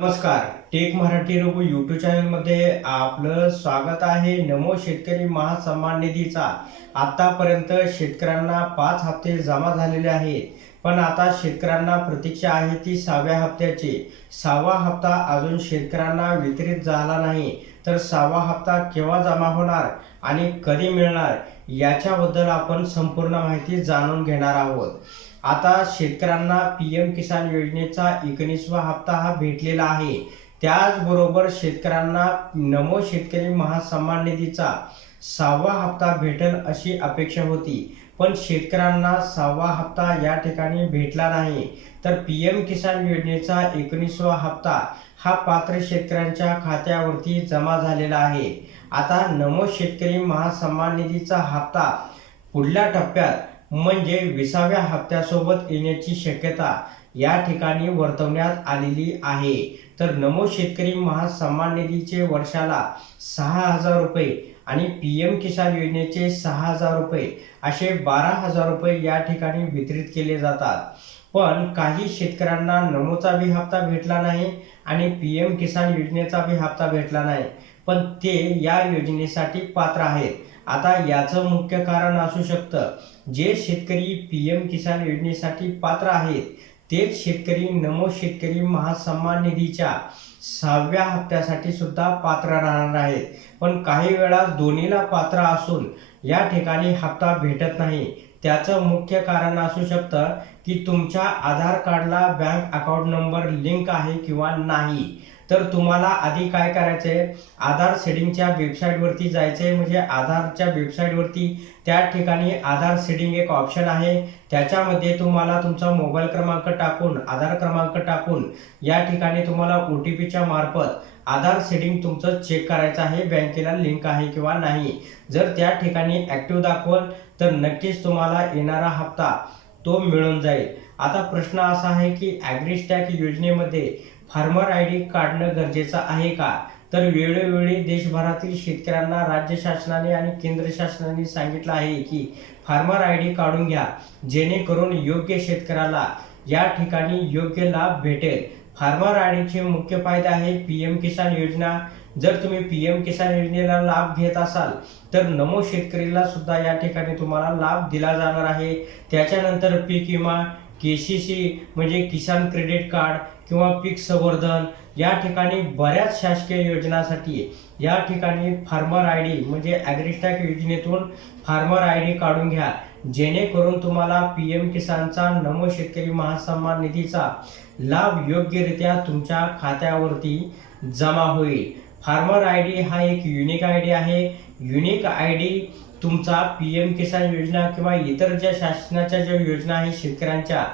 नमस्कार. Take Marathi Raghu YouTube चॅनलमध्ये आपलं स्वागत आहे. नमो शेतकरी महासन्मान निधीचा. आतापर्यंत शेतकऱ्यांना पाच हप्ते जमा झालेले आहेत. पण आता शेतकऱ्यांना प्रतीक्षा आहे ती सहाव्या हप्त्याची. सहावा हप्ता अजून शेतकऱ्यांना वितरित झाला नाही. तर सहावा हप्ता केव्हा जमा होणार आणि कधी मिळणार याच्याबद्दल आपण संपूर्ण माहिती जाणून घेणार आहोत. आता शेतकऱ्यांना पी एम किसान योजनेचा एकोणीसवा हप्ता हा भेटलेला आहे. त्याचबरोबर शेतकऱ्यांना नमो शेतकरी महासन्मान निधीचा सहावा हप्ता भेटेल अशी अपेक्षा होती. पण शेतकऱ्यांना सहावा हप्ता या ठिकाणी भेटला नाही. तर पी एम किसान योजनेचा एकोणीसवा हप्ता हा पात्र शेतकऱ्यांच्या खात्यावरती जमा झालेला आहे. आता नमो शेतकरी महासन्मान निधीचा हप्ता पुढल्या टप्प्यात म्हणजे विसाव्या हप्त्यासोबत येण्याची शक्यता या ठिकाणी वर्तवण्यात आलेली आहे. तर नमो शेतकरी महासन्मान निधीचे वर्षाला सहा हजार रुपये आणि पी एम किसान योजनेचे सहा हजार रुपये असे बारा हजार रुपये या ठिकाणी वितरित केले जातात. पण काही शेतकऱ्यांना नमोचा बी हप्ता भेटला नाही आणि पी एम किसान योजनेचा बी हप्ता भेटला नाही. पण ते या योजनेसाठी पात्र आहेत. आता याचं मुख्य कारण असू शकतं. जे शेतकरी पी एम किसान योजनेसाठी पात्र आहेत तेच शेतकरी नमो शेतकरी महासन्मान निधीच्या सहाव्या हप्त्यासाठी सुद्धा पात्र राहणार आहेत. पण काही वेळा दोन्हीला पात्र असून या ठिकाणी हप्ता भेटत नाही. त्याचं मुख्य कारण असू शकतं की तुमच्या आधार कार्डला बँक अकाउंट नंबर लिंक आहे किंवा नाही. तर तुम्हाला आधी काय करायचं आहे आधार सेडिंगच्या वेबसाईटवरती जायचं आहे म्हणजे आधारच्या वेबसाईटवरती त्या ठिकाणी आधार सेडिंग एक ऑप्शन आहे. त्याच्यामध्ये तुम्हाला तुमचा मोबाईल क्रमांक टाकून आधार क्रमांक टाकून या ठिकाणी तुम्हाला ओ टी पीच्या मार्फत आधार सेटिंग तुमचं चेक करायचं आहे. बँकेला लिंक आहे किंवा नाही. जर त्या ठिकाणी ॲक्टिव्ह दाखवल तर नक्कीच तुम्हाला येणारा हप्ता तो मिळून जाईल. आता प्रश्न असा आहे की ॲग्रिस्टॅक योजनेमध्ये फार्मर आय डी काढणं गरजेचं आहे का? तर वेळोवेळी देशभरातील शेतकऱ्यांना राज्य शासनाने आणि केंद्र शासनाने सांगितलं आहे की फार्मर आय डी काढून घ्या. जेणेकरून योग्य शेतकऱ्याला या ठिकाणी योग्य लाभ भेटेल. फार्मर आय डीचे मुख्य फायदे आहे पी एम किसान योजना. जर तुम्ही पी एम किसान योजनेला लाभ घेत असाल तर नमो शेतकरीला सुद्धा या ठिकाणी तुम्हाला लाभ दिला जाणार आहे. त्याच्यानंतर पीक विमा के सी सी म्हणजे किसान क्रेडिट कार्ड किंवा पीक संवर्धन या ठिकाणी बऱ्याच शासकीय योजनासाठी या ठिकाणी फार्मर आय डी म्हणजे ॲग्रिस्टॅक योजनेतून फार्मर आय डी काढून घ्या. जेणेकरून तुम्हाला पी एम किसानचा नमो शेतकरी महासन्मान निधीचा लाभ योग्यरित्या तुमच्या खात्यावरती जमा होईल. फार्मर आय डी हा एक युनिक आय डी आहे. युनिक आय डी तुमचा पी एम किसान योजना किंवा इतर ज्या शासनाच्या ज्या योजना आहेत शेतकऱ्यांच्या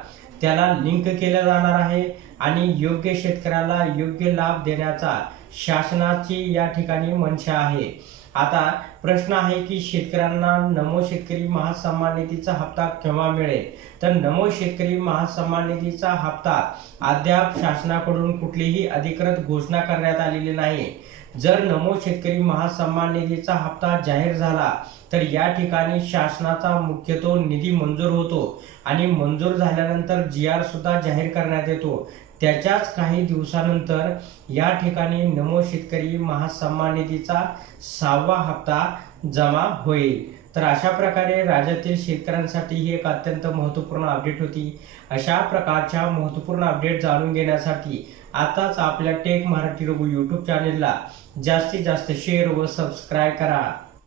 त्याला लिंक केल्या जाणार आहे आणि योग्य शेतकऱ्याला योग्य लाभ देण्याचा शासनाची या ठिकाणी मनशा आहे. आता प्रश्न आहे की शेतकऱ्यांना नमो शेतकरी महासन्मान निधीचा हप्ता केव्हा मिळेल? तर नमो शेतकरी महासन्मान निधीचा हप्ता अद्याप शासनाकडून कुठलीही अधिकृत घोषणा करण्यात आलेली नाही. जर नमो शेतकरी महासन्मान निधीचा हप्ता जाहीर झाला तर या ठिकाणी शासनाचा मुख्यतो निधी मंजूर होतो आणि मंजूर झाल्यानंतर जी आर सुद्धा जाहीर करण्यात येतो. त्याच्याच काही दिवसानंतर या ठिकाणी नमो शेतकरी महासन्मान निधीचा सहावा हप्ता जमा होईल. तर अशा प्रकारे राज्यातील शेतकऱ्यांसाठी ही एक अत्यंत महत्त्वपूर्ण अपडेट होती. अशा प्रकारच्या महत्त्वपूर्ण अपडेट जाणून घेण्यासाठी आताच आपल्या टेक मराठी रघु यूट्यूब चॅनेलला जास्तीत जास्त शेअर व सबस्क्राईब करा.